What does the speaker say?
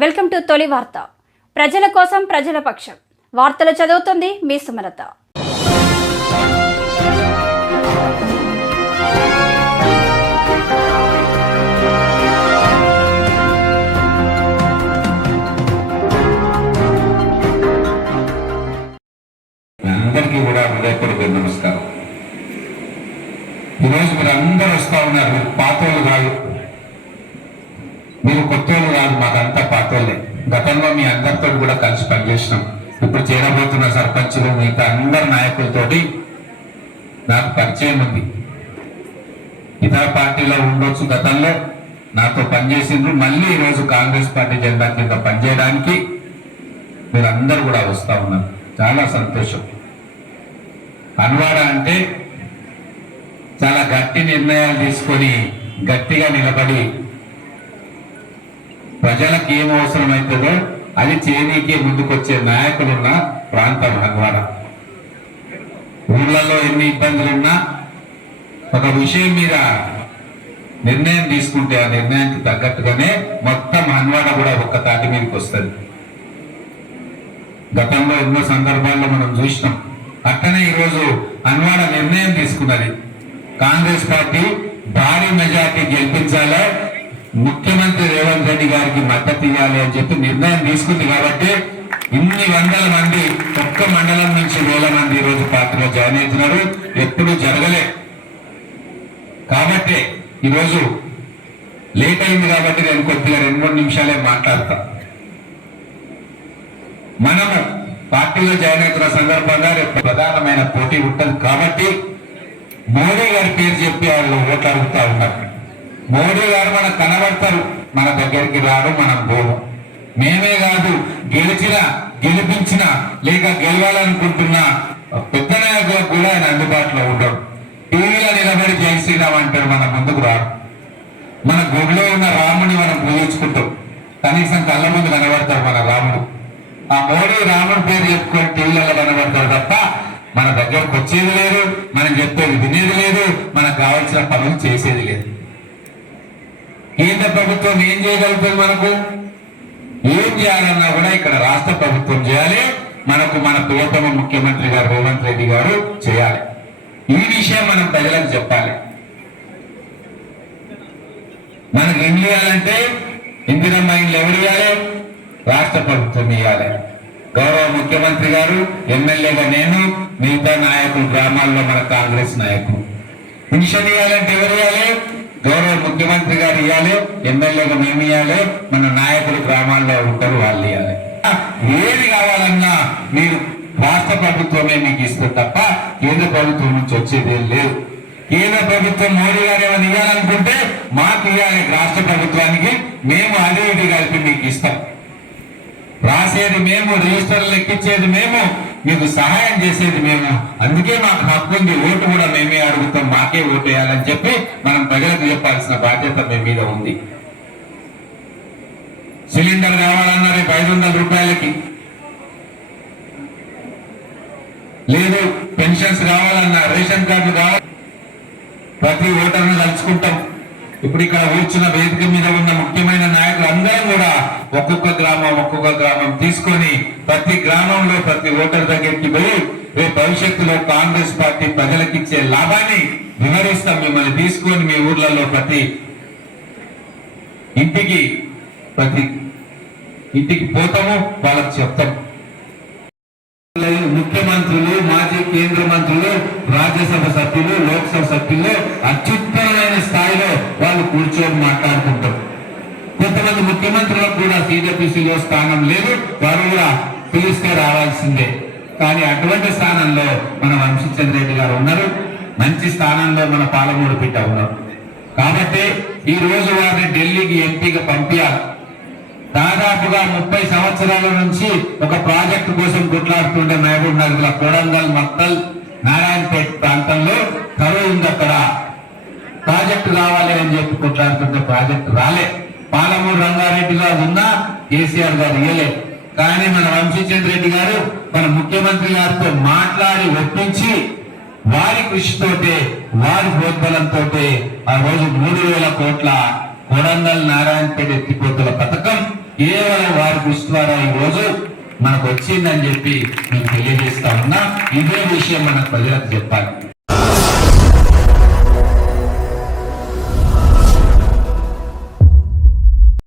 Welcome to తొలి వార్త. ప్రజల కోసం ప్రజల పక్షం. వార్తలు చదువుతుంది మీ సుమలత. అందరికీ కూడా హృదయపూర్వక నమస్కారం. ఈరోజు మీరు అందరూ వస్తూ ఉన్నారు. మీరు పాతోళ్ళు కాదు. మీరు కొత్తోళ్ళు కాదు. మాకంతా గతంలో మీ అందరితో కూడా కలిసి పనిచేసినాం. ఇప్పుడు చేరబోతున్న సర్పంచులు మిగతా అందరి నాయకులతోటి నాకు పరిచయం ఉంది. ఇతర పార్టీలో ఉండొచ్చు గతంలో నాతో పనిచేసిండ్రు. మళ్ళీ ఈరోజు కాంగ్రెస్ పార్టీ జెండా కింద పనిచేయడానికి మీరందరూ కూడా వస్తా ఉన్నారు. చాలా సంతోషం. అన్వాడ అంటే చాలా గట్టి నిర్ణయాలు తీసుకొని గట్టిగా నిలబడి ప్రజలకు ఏం అవసరమవుతుందో అది చేయనీకే ముందుకొచ్చే నాయకులున్న ప్రాంతం హన్వాడ ఊళ్ళలో ఎన్ని ఇబ్బందులున్నా ఒక విషయం మీద నిర్ణయం తీసుకుంటే ఆ నిర్ణయానికి తగ్గట్టుగానే మొత్తం హన్వాడ కూడా ఒక్క తాటి మీదకి వస్తుంది. గతంలో ఎన్నో సందర్భాల్లో మనం చూసినాం. అట్టనే ఈరోజు అన్వాడ నిర్ణయం తీసుకున్నది. కాంగ్రెస్ పార్టీ భారీ మెజార్టీ గెలిపించాలా ముఖ్యమంత్రి రేవంత్ రెడ్డి గారికి మద్దతు ఇవ్వాలి అని చెప్పి నిర్ణయం తీసుకుంది కాబట్టి ఇన్ని వందల మంది ఒక్క మండలం నుంచి వేల మంది ఈ రోజు పార్టీలో జాయిన్ అవుతున్నారు. ఎప్పుడు జరగలే. కాబట్టి ఈరోజు లేట్ అయింది కాబట్టి నేను కొద్దిగా రెండు మూడు నిమిషాలే మాట్లాడతా. మనము పార్టీలో జాయిన్ అవుతున్న సందర్భంగా రేపు ప్రధానమైన పోటీ ఉంటుంది కాబట్టి మోడీ గారి పేరు చెప్పి వాళ్ళు ఓట్లు అడుగుతా ఉన్నారు. మోడీ గారు మనకు కనబడతారు. మన దగ్గరికి రాడు మనం పోము మేమే కాదు గెలిచిన గెలిపించిన లేక గెలవాలనుకుంటున్న పెద్ద నాయకులకు కూడా ఆయన అందుబాటులో ఉండడు టీవీలో నిలబడి జై శ్రీరామ్ అంటారు మన ముందుకు రాడు. మన గుడిలో ఉన్న రాముని మనం పూజించుకుంటాం. కనీసం కళ్ళ ముందు కనబడతాడు మన రాముడు. ఆ మోడీ రాముడి పేరు చెప్పుకొని టీవీలలో కనబడతాడు తప్ప మన దగ్గరకు వచ్చేది లేదు మనం చెప్పేది వినేది లేదు మనకు కావాల్సిన పనులు చేసేది లేదు. ప్రభుత్వం ఏం చేయగలుగుతుంది మనకు? ఏం చేయాలన్నా కూడా ఇక్కడ రాష్ట్ర ప్రభుత్వం చేయాలి. మనకు మన ప్రియతమ ముఖ్యమంత్రి గారు రేవంత్ రెడ్డి గారు చేయాలి. ఈ విషయం మనం ప్రజలకు చెప్పాలి. మనకు ఏం చేయాలంటే ఇందిరమ్మ ఇండ్లు ఎవరు ఇవ్వాలి? రాష్ట్ర ప్రభుత్వం ఇవ్వాలి. గౌరవ ముఖ్యమంత్రి గారు ఎమ్మెల్యేగా నేను మిగతా నాయకులు గ్రామాల్లో మన కాంగ్రెస్ నాయకులు. పెన్షన్ ఇవ్వాలంటే ఎవరు ఇవ్వాలి? గౌరవ ముఖ్యమంత్రి గారు ఇవ్వాలి ఎమ్మెల్యేగా మేము ఇవ్వాలి మన నాయకులు గ్రామాల్లో ఉంటారు వాళ్ళు ఇవ్వాలి ఏది కావాలన్నా మీరు రాష్ట్ర ప్రభుత్వమే మీకు ఇస్తుంది తప్ప కేంద్ర ప్రభుత్వం నుంచి వచ్చేది లేదు. కేంద్ర ప్రభుత్వం మోడీ గారు ఏమైనా ఇవ్వాలనుకుంటే మాకు ఇవ్వాలి రాష్ట్ర ప్రభుత్వానికి మేము అదే ఇది కలిపి మీకు ఇస్తాం. రాసేది మేము రిజిస్టర్లు లెక్కించేది మేము మీకు సహాయం చేసేది మేము. అందుకే మాకు హక్కు ఉంది ఓటు కూడా మేమే అడుగుతాం. మాకే ఓటు వేయాలని చెప్పి మనం ప్రజలకు చెప్పాల్సిన బాధ్యత మీ మీద ఉంది. సిలిండర్ కావాలన్నా రేపు ఐదు వందల రూపాయలకి. లేదు పెన్షన్స్ కావాలన్నా రేషన్ కార్డు కావాలి ప్రతి ఓటర్ను కలుసుకుంటాం. ఇప్పుడు ఇక్కడ కూర్చున్న వేదిక మీద ఉన్న ముఖ్యమైన నాయకులు అందరం కూడా ఒక్కొక్క గ్రామం ఒక్కొక్క గ్రామం తీసుకొని ప్రతి గ్రామంలో ప్రతి ఓటర్ దగ్గరికి పోయి రేపు భవిష్యత్తులో కాంగ్రెస్ పార్టీ ప్రజలకిచ్చే లాభాన్ని వివరిస్తాం. మిమ్మల్ని తీసుకొని మీ ఊర్లలో ప్రతి ఇంటికి ప్రతి ఇంటికి పోతాము వాళ్ళకి చెప్తాం. ముఖ్యమంత్రులు మాజీ కేంద్ర మంత్రులు రాజ్యసభ సభ్యులు లోక్సభ సభ్యులు అత్యుత్తమైన స్థాయిలో వాళ్ళు కూర్చొని మాట్లాడుకుంటారు కొంతమంది ముఖ్యమంత్రులకు కూడా సీడబ్ల్యూసీలో స్థానం లేదు వారు కూడా పిలిస్తే రావాల్సిందే. కానీ అటువంటి స్థానంలో మన వంశీచంద్ర రెడ్డి గారు ఉన్నారు. మంచి స్థానంలో మన పాలమూరు బిడ్డ ఉన్నారు. కాబట్టి ఈ రోజు వారిని ఢిల్లీకి ఎంపీగా పంపించాలి దాదాపుగా ముప్పై సంవత్సరాల నుంచి ఒక ప్రాజెక్టు కోసం కొట్లాడుతుండే మహబూబ్ నగర్ కొడంగల్ మత్తల్ నారాయణపేట ప్రాంతంలో కరువు ఉంది అక్కడ. ప్రాజెక్టు రావాలి అని చెప్పి కొట్లాడుతుంటే ప్రాజెక్టు రాలే. పాలమూరు రంగారెడ్డి గారు ఉన్నా కేసీఆర్ గారు ఇయ్యలే. కానీ మన వంశీచంద్ర రెడ్డి గారు మన ముఖ్యమంత్రి గారితో మాట్లాడి ఒప్పించి వారి కృషితోటే వారి ప్రోద్బలంతో ఆ రోజు మూడు వేల కోట్ల కొడంగల్ నారాయణపేట ఎత్తిపోతుల పథకం కేవలం వారి కృషి ద్వారా ఈ రోజు మనకు వచ్చిందని చెప్పి మేము తెలియజేస్తా ఉన్నా. ఇదే విషయం మనకు ప్రజలకు చెప్పాలి.